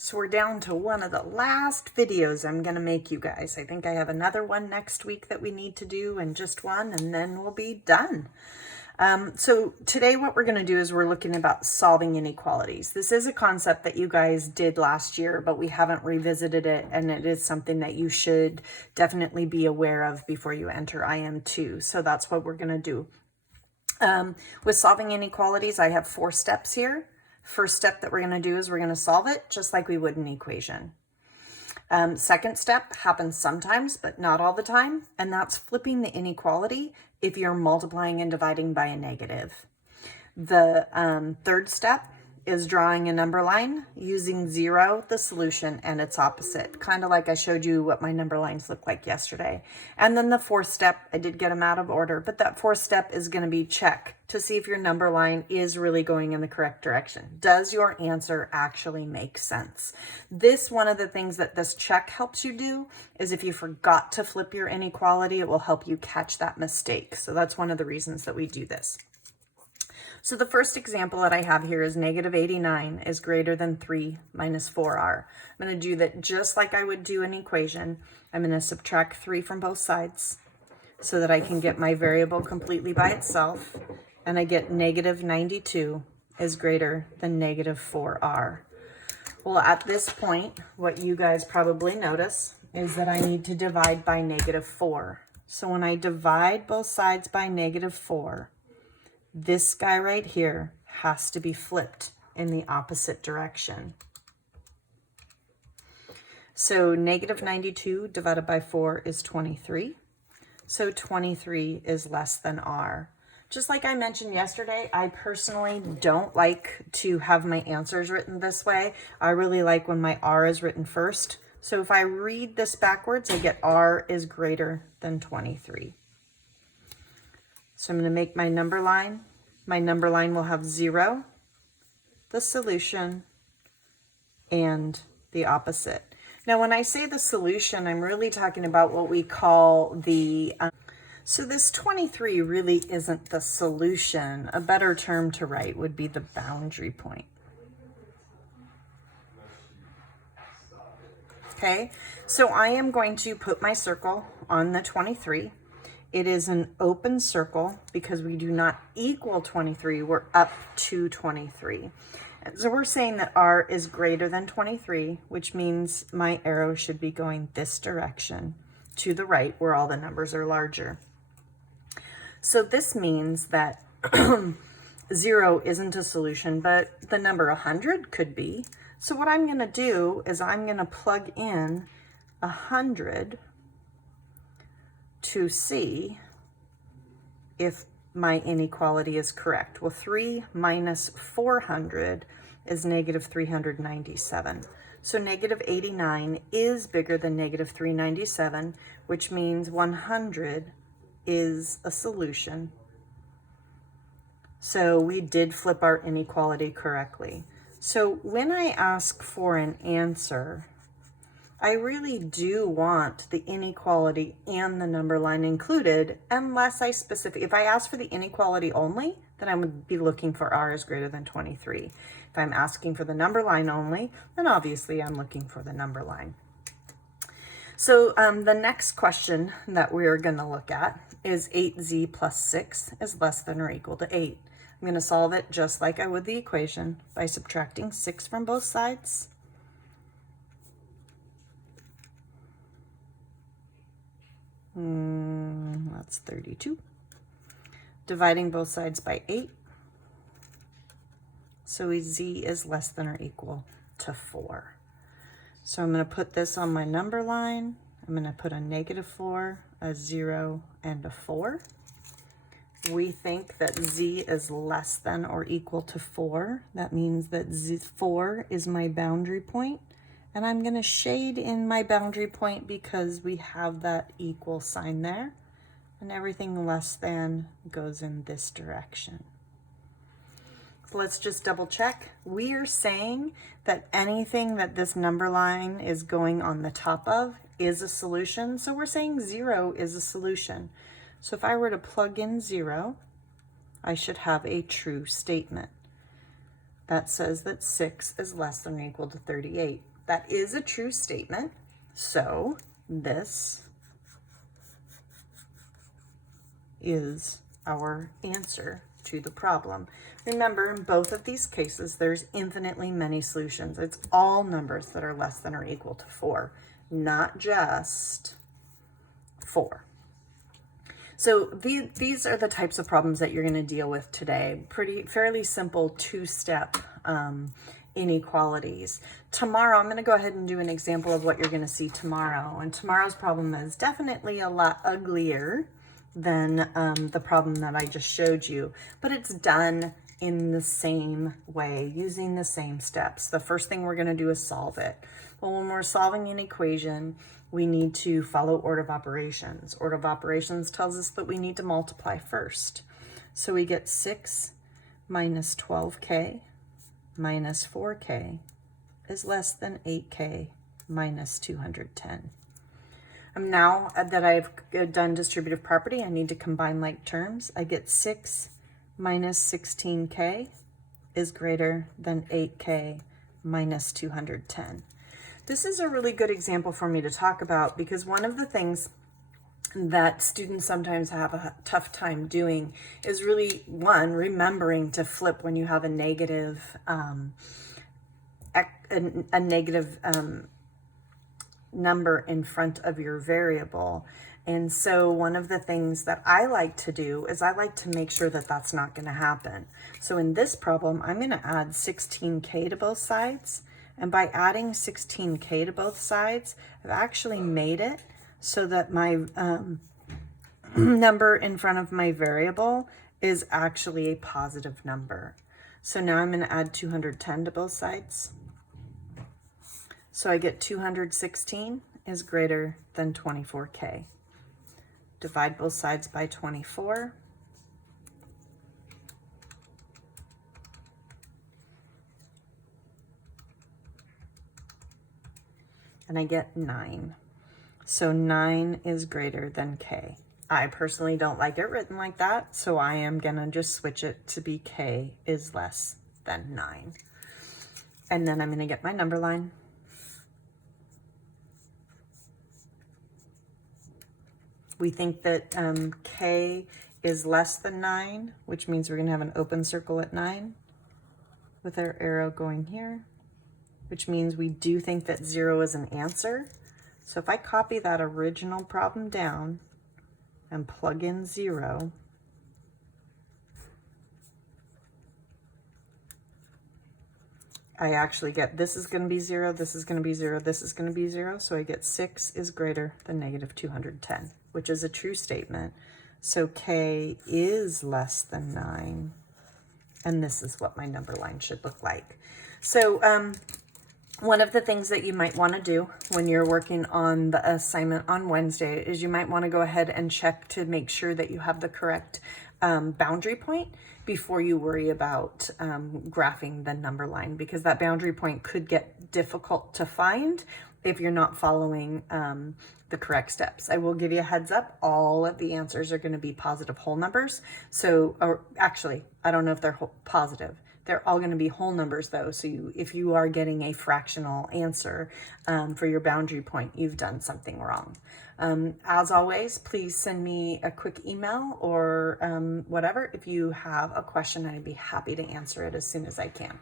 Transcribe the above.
So we're down to one of the last videos I'm going to make you guys. I think I have another one next week that we need to do, and just one, and then we'll be done. So today what we're going to do is we're looking about solving inequalities. This is a concept that you guys did last year, but we haven't revisited it, and it is something that you should definitely be aware of before you enter IM2. So that's what we're going to do. With solving inequalities, I have 4 steps here. First step that we're going to do is we're going to solve it just like we would an equation. Second step happens sometimes, but not all the time, and that's flipping the inequality if you're multiplying and dividing by a negative. The third step is drawing a number line using 0, the solution, and its opposite, kind of like I showed you what my number lines look like yesterday. And then the fourth step, I did get them out of order, but that fourth step is going to be check to see if your number line is really going in the correct direction. Does your answer actually make sense? One of the things that this check helps you do is if you forgot to flip your inequality, it will help you catch that mistake. So that's one of the reasons that we do this. So the first example that I have here is negative 89 is greater than 3 minus 4r. I'm going to do that just like I would do an equation. I'm going to subtract 3 from both sides so that I can get my variable completely by itself. And I get negative 92 is greater than negative 4r. Well, at this point, what you guys probably notice is that I need to divide by negative 4. So when I divide both sides by negative 4, this guy right here has to be flipped in the opposite direction. So negative 92 divided by 4 is 23. So 23 is less than r. Just like I mentioned yesterday, I personally don't like to have my answers written this way. I really like when my r is written first. So if I read this backwards, I get r is greater than 23. So I'm going to make my number line. My number line will have 0, the solution, and the opposite. Now, when I say the solution, I'm really talking about what we call the... So this 23 really isn't the solution. A better term to write would be the boundary point. Okay, so I am going to put my circle on the 23. It is an open circle because we do not equal 23. We're up to 23. And so we're saying that r is greater than 23, which means my arrow should be going this direction to the right where all the numbers are larger. So this means that 0 isn't a solution, but the number 100 could be. So what I'm going to do is I'm going to plug in 100 to see if my inequality is correct. Well, 3 minus 400 is negative 397. So negative 89 is bigger than negative 397, which means 100 is a solution. So we did flip our inequality correctly. So when I ask for an answer, I really do want the inequality and the number line included, unless I if I ask for the inequality only, then I would be looking for r is greater than 23. If I'm asking for the number line only, then obviously I'm looking for the number line. So the next question that we're going to look at is 8z plus 6 is less than or equal to 8. I'm going to solve it just like I would the equation by subtracting 6 from both sides. That's 32. Dividing both sides by 8. So z is less than or equal to 4. So I'm going to put this on my number line. I'm going to put a negative 4, a 0, and a 4. We think that z is less than or equal to 4. That means that 4 is my boundary point. And I'm going to shade in my boundary point because we have that equal sign there. And everything less than goes in this direction. So let's just double check. We are saying that anything that this number line is going on the top of is a solution. So we're saying 0 is a solution. So if I were to plug in 0, I should have a true statement. that says that 6 is less than or equal to 38. That is a true statement. So this is our answer to the problem. Remember, in both of these cases, there's infinitely many solutions. It's all numbers that are less than or equal to 4, not just 4. So these are the types of problems that you're going to deal with today. Fairly simple two-step inequalities. Tomorrow, I'm going to go ahead and do an example of what you're going to see tomorrow. And tomorrow's problem is definitely a lot uglier than the problem that I just showed you, but it's done in the same way, using the same steps. The first thing we're going to do is solve it. Well, when we're solving an equation, we need to follow order of operations. Order of operations tells us that we need to multiply first. So we get 6 minus 12k minus 4k is less than 8k minus 210. Now that I've done distributive property, I need to combine like terms. I get 6 minus 16k is greater than 8k minus 210. This is a really good example for me to talk about because one of the things that students sometimes have a tough time doing is really, one, remembering to flip when you have a negative number in front of your variable. And so one of the things that I like to do is I like to make sure that that's not going to happen. So in this problem, I'm going to add 16k to both sides. And by adding 16k to both sides, I've actually made it so that my number in front of my variable is actually a positive number. So now I'm going to add 210 to both sides. So I get 216 is greater than 24k. Divide both sides by 24. And I get 9. So 9 is greater than k. I personally don't like it written like that, so I am gonna just switch it to be k is less than 9. And then I'm gonna get my number line. We think that k is less than 9, which means we're gonna have an open circle at 9 with our arrow going here, which means we do think that 0 is an answer. So if I copy that original problem down and plug in 0, I actually get this is going to be 0, this is going to be 0, this is going to be 0. So I get 6 is greater than negative 210, which is a true statement. So k is less than 9. And this is what my number line should look like. So one of the things that you might want to do when you're working on the assignment on Wednesday is you might want to go ahead and check to make sure that you have the correct boundary point before you worry about graphing the number line, because that boundary point could get difficult to find if you're not following the correct steps. I will give you a heads up, all of the answers are going to be positive whole numbers. So, or actually, I don't know if they're positive. They're all going to be whole numbers though. So if you are getting a fractional answer for your boundary point, you've done something wrong. As always, please send me a quick email or whatever if you have a question. I'd be happy to answer it as soon as I can.